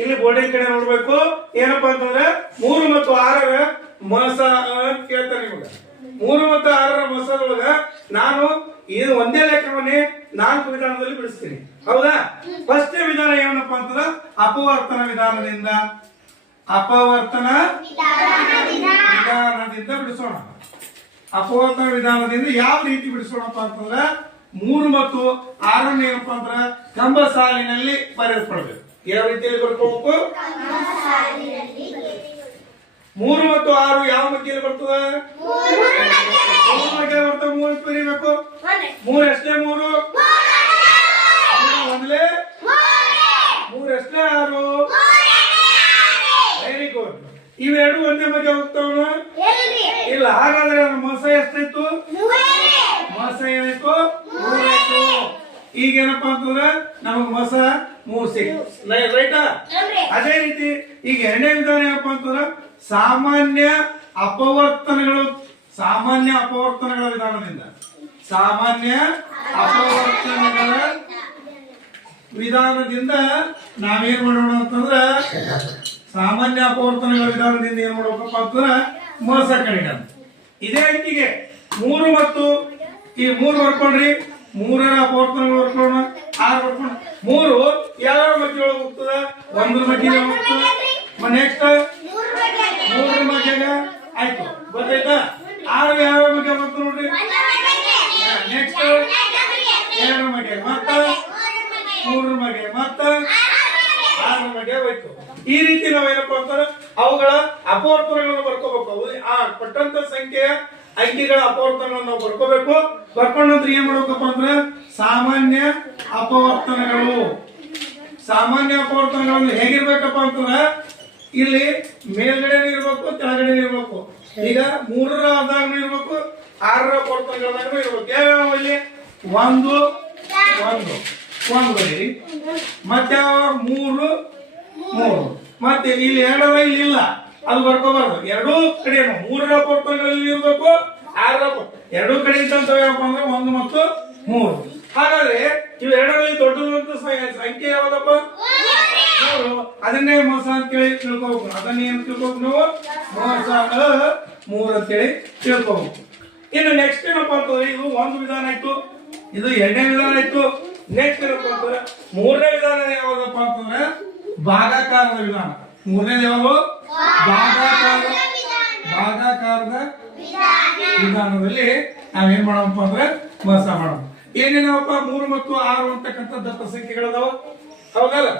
ಇಲ್ಲಿ ಬೋರ್ಡಿನ ಕಡೆ ನೋಡ್ಬೇಕು. ಏನಪ್ಪಾ ಅಂತಂದ್ರೆ 3 ಮತ್ತು 6ರ ಮೊಸ ಅಂತ ಕೇಳ್ತಾರೆ ನಿಮ್ಗೆ. 3 ಮತ್ತು 6ರ ಮೊಸದೊಳಗ ನಾನು ಇದು ಒಂದೇ ಲೆಕ್ಕವನ್ನೇ 4 ವಿಧಾನದಲ್ಲಿ ಬಿಡಿಸ್ತೀನಿ. ಹೌದಾ? ಫಸ್ಟ್ ವಿಧಾನ ಏನಪ್ಪಾ ಅಂತಂದ್ರೆ ಅಪವರ್ತನ ವಿಧಾನದಿಂದ ಬಿಡಿಸೋಣ. ಅಪವರ್ತನ ವಿಧಾನದಿಂದ ಯಾವ ರೀತಿ ಬಿಡಿಸೋಣಪ್ಪ ಅಂತಂದ್ರೆ 3 ಮತ್ತು 6 ಏನಪ್ಪಾ ಅಂದ್ರೆ ಕಂಬ ಸಾಲಿನಲ್ಲಿ ಬರೆದುಕೊಳ್ಬೇಕು. ಯಾವ ರೀತಿಯಲ್ಲಿ ಬರ್ಕೋಬೇಕು? 3 ಮತ್ತು 6 ಯಾವ ಮಧ್ಯದಲ್ಲಿ ಬರ್ತದೆ? 3 ಮಧ್ಯ ಬರ್ತದೆ. 3 ಬರೀಬೇಕು. 3 ಎಷ್ಟೇ 3 ಒಂದ್ಲೇ 3 ಎಷ್ಟೇ 6. Very good. ಇವೆರಡು ಒಂದೇ ಮಧ್ಯ ಹೋಗ್ತಾವ ಇಲ್ಲ. ಹಾಗಾದ್ರೆ ಮೊಸ ಎಷ್ಟಾಯ್ತು? ಮೊಸ ಏನಾಯ್ತು? 3 ಆಯ್ತು. ಈಗ ಏನಪ್ಪಾ ಅಂತಂದ್ರೆ ನಮಗ್ ಮೊಸ 3 ಸಿಕ್ತು. ರೈಟಾ? ಅದೇ ರೀತಿ ಈಗ ಎರಡನೇ ವಿಧಾನ ಏನಪ್ಪಾ ಅಂತಂದ್ರೆ ಸಾಮಾನ್ಯ ಅಪವರ್ತನಗಳ ವಿಧಾನದಿಂದ ನಾವೇನ್ ಮಾಡೋಣ ಅಂತಂದ್ರ ಸಾಮಾನ್ಯ ಅಪವರ್ತನಗಳ ವಿಧಾನದಿಂದ ಏನ್ ಮಾಡ್ಬೇಕಪ್ಪ ಅಂತಂದ್ರ ಮೊಸ ಕಡಿಮೆ. ಇದೇ ರೀತಿಗೆ 3 ಮತ್ತು ಈ 3 ಬರ್ಕೊಂಡ್ರಿ. 3ರ ಅಪವರ್ತನಗಳು ಬರ್ಕೊಳ್ಳೋಣ. 6 ಬರ್ಕೊಂಡು 3 ಯಾವ ಮಧ್ಯ ಒಳಗೆ ಹೋಗ್ತದ? 1 ಮಧ್ಯ ಹೋಗ್ತದ. ನೆಕ್ಸ್ಟ್ 3 ಮಧ್ಯಾಗ ಆಯ್ತು. ಗೊತ್ತಾಯ್ತಾ? 6 ಯಾವ ಮಧ್ಯ ಬರ್ತು ನೋಡ್ರಿ. ನೆಕ್ಸ್ಟ್ 2 ಮಧ್ಯ ಮತ್ತ 3 ಮಧ್ಯ ಮತ್ತ 6 ಮಧ್ಯ ಹೋಯ್ತು. ಈ ರೀತಿ ನಾವೇನಪ್ಪ ಅಂತಾರೆ ಅವುಗಳ ಅಪವರ್ತನಗಳನ್ನು ಬರ್ಕೋಬೇಕು. ಆ ಕೊಟ್ಟಂತ ಸಂಖ್ಯೆಯ ಅಂಕಿಗಳ ಅಪವರ್ತನಗಳನ್ನು ನಾವು ಬರ್ಕೋಬೇಕು. ಬರ್ಕೊಂಡ ನಂತರ ಏನ್ ಮಾಡ್ಬೇಕಪ್ಪ ಅಂದ್ರೆ ಸಾಮಾನ್ಯ ಅಪವರ್ತನಗಳನ್ನು ಹೇಗಿರ್ಬೇಕಪ್ಪ ಅಂತಂದ್ರೆ ಇಲ್ಲಿ ಮೇಲ್ಗಡೆ ಇರ್ಬೇಕು, ಕೆಳಗಡೆ ಇರ್ಬೇಕು. ಈಗ 3ರ ಆದಾಗೂ ಇರ್ಬೇಕು, 6ರ ಅಪವರ್ತನಗಳಾಗೂ ಇರ್ಬೇಕು. ಯಾವ್ಯಾವ ಇಲ್ಲಿ 1 ಬರೀ. ಮತ್ತೆ 3 ಮತ್ತೆ ಇಲ್ಲಿ 2 ಇಲ್ಲಿ ಇಲ್ಲ, ಅದು ಬರ್ಕೋಬಾರ್ದು. ಎರಡೂ ಕಡೆ 3ರ ಅಪವರ್ತನಗಳಲ್ಲಿ ಇರ್ಬೇಕು, 6ರ ಎರಡೂ ಕಡೆ ಇದ್ದಂತವ ಯಾವಪ್ಪ ಅಂದ್ರೆ 1 ಮತ್ತು 3. ಹಾಗಾದ್ರೆ ಇವೆರಡರಲ್ಲಿ ದೊಡ್ಡದಂತ ಸಂಖ್ಯೆ ಯಾವ್ದಪ್ಪ? 3. ಅದನ್ನೇ ಮೊಸ ಅಂತೇಳಿ ತಿಳ್ಕೋಬೇಕು. ಅದನ್ನೇನು ತಿಳ್ಕೋಬೇಕು ನಾವು? ಮೊಸ 3 ಅಂತೇಳಿ ತಿಳ್ಕೋಬೇಕು. ಇನ್ನು ನೆಕ್ಸ್ಟ್ ಏನಪ್ಪಾ ಅಂತಂದ್ರೆ ಇದು 1 ವಿಧಾನ ಆಯ್ತು, ಇದು 2ನೇ ವಿಧಾನ ಆಯ್ತು. ನೆಕ್ಸ್ಟ್ ಏನಪ್ಪಾ ಅಂತಂದ್ರೆ 3ನೇ ವಿಧಾನ ಯಾವ್ದಪ್ಪ ಅಂತಂದ್ರೆ ಭಾಗಾಕಾರದ ವಿಧಾನ. 3ನೇದು ಯಾವುದು? ಭಾಗಾಕಾರದ ವಿಧಾನದಲ್ಲಿ ನಾವೇನ್ ಮಾಡಪ್ಪ ಅಂದ್ರೆ ಮೊಸ ಮಾಡೋಣ. ಏನೇನಪ್ಪ 3 ಮತ್ತು 6 ಅಂತಕ್ಕಂಥ ದತ್ತ ಸಂಖ್ಯೆಗಳದಾವ. ಹೌದಲ್ಲ?